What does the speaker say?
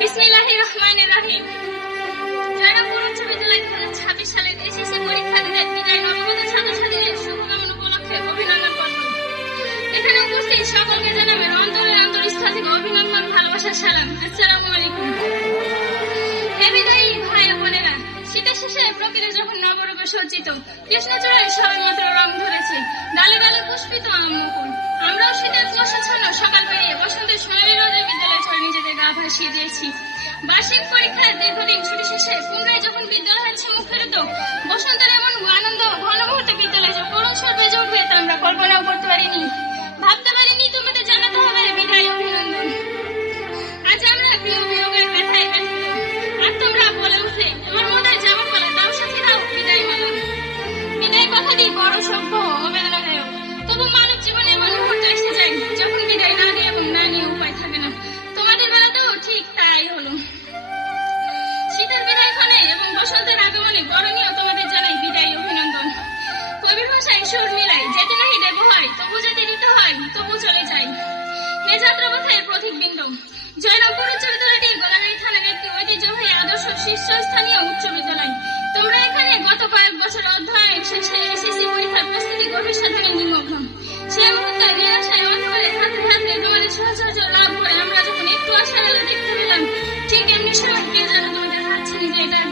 বিসমিল্লাহির রহমানির রহিম। জয়রামপুর উচ্চ বিদ্যালয় 2026 সালের এসএসসি পরীক্ষার্থীদের বিদায় নবগত ছাত্রছাত্রীদের শুভকামনা উপলক্ষে অভিনন্দন পত্র। এখানে উপস্থিত সকলকে জানাবে অন্তরের অন্তরস্থল থেকে অভিনন্দন, ভালোবাসার সালাম। আসসালামু আলাইকুম। হে বিদায়ী ভাই ও বোনেরা, শীতের শেষে প্রকৃতি যখন নবরূপে সজ্জিত, কৃষ্ণচূড়ায় সবে মাত্র রং ধরেছে, ডালে ডালে পুষ্পিত আম মুকুল। আমরাও শীতের কুয়াশাচ্ছন্ন সকাল পেরিয়ে বসন্তের সোনালী রোদে বিদ্যালয়ে চলে নিজেদের গা ভাসিয়ে দিয়েছি। বার্ষিক পরীক্ষার দীর্ঘদিন ছুটি শেষে পুনরায় যখন বিদ্যালয় হচ্ছে মুখ ফেরত, বসন্তের এমন আনন্দ ঘন মুহূর্তে বিদ্যালয়ে যে করুণ স্বর বেজে উঠবে তা আমরা কল্পনাও করতে পারিনি, ভাবতে পারিনি। তোমাদের জানাতে হবে বিদায় অভিনন্দন। আজ আমরা প্রিয় বিয়োগের ব্যথায় ব্যথিত, আর তোমরা বলে উঠলে আমার মনে যেমন বলে তাও সাথে দাও বিদায় মালা। বিদায় কথাটি বড় সভ্য অবেদনাদায়ক, তবু মানব জীবনে এমন মুহূর্ত এসে যায় যখন বিদায় না দিয়ে এবং না নিয়ে উপায় থাকে না। তোমাদের বেলাতেও ঠিক তাই হলো। শীতের বিদায় ক্ষণে এবং বসন্তের আগমনে বরণীয় তোমাদের জানাই বিদায় অভিনন্দন। কবির ভাষায় সুর মিলাই, যেতে নাহি দেব হয় তবু যেতে দিতে হয়, তবু চলে যাই। এ যাত্রাপথের প্রতীকবৃন্দ, জয়রামপুর উচ্চ বিদ্যালয়টি গোলাগাড়ি থানার একটি ঐতিহ্যবাহী আদর্শ শীর্ষস্থানীয় উচ্চ বিদ্যালয়। তোমরা এখানে গত কয়েক বছর অধ্যয়ন শেষে এসএসসি পরীক্ষার প্রস্তুতি গভীর সাধনায় নিমগ্ন। সে মুহূর্তে নিরাশায় অন্ধকারে হাতে হাতে তোমাদের সাহায্য লাভ করে আমরা যখন একটু আশার আলো দেখতে পেলাম, ঠিক এমনি সময় কে যেন তোমাদের হাত ছেড়ে যায় তার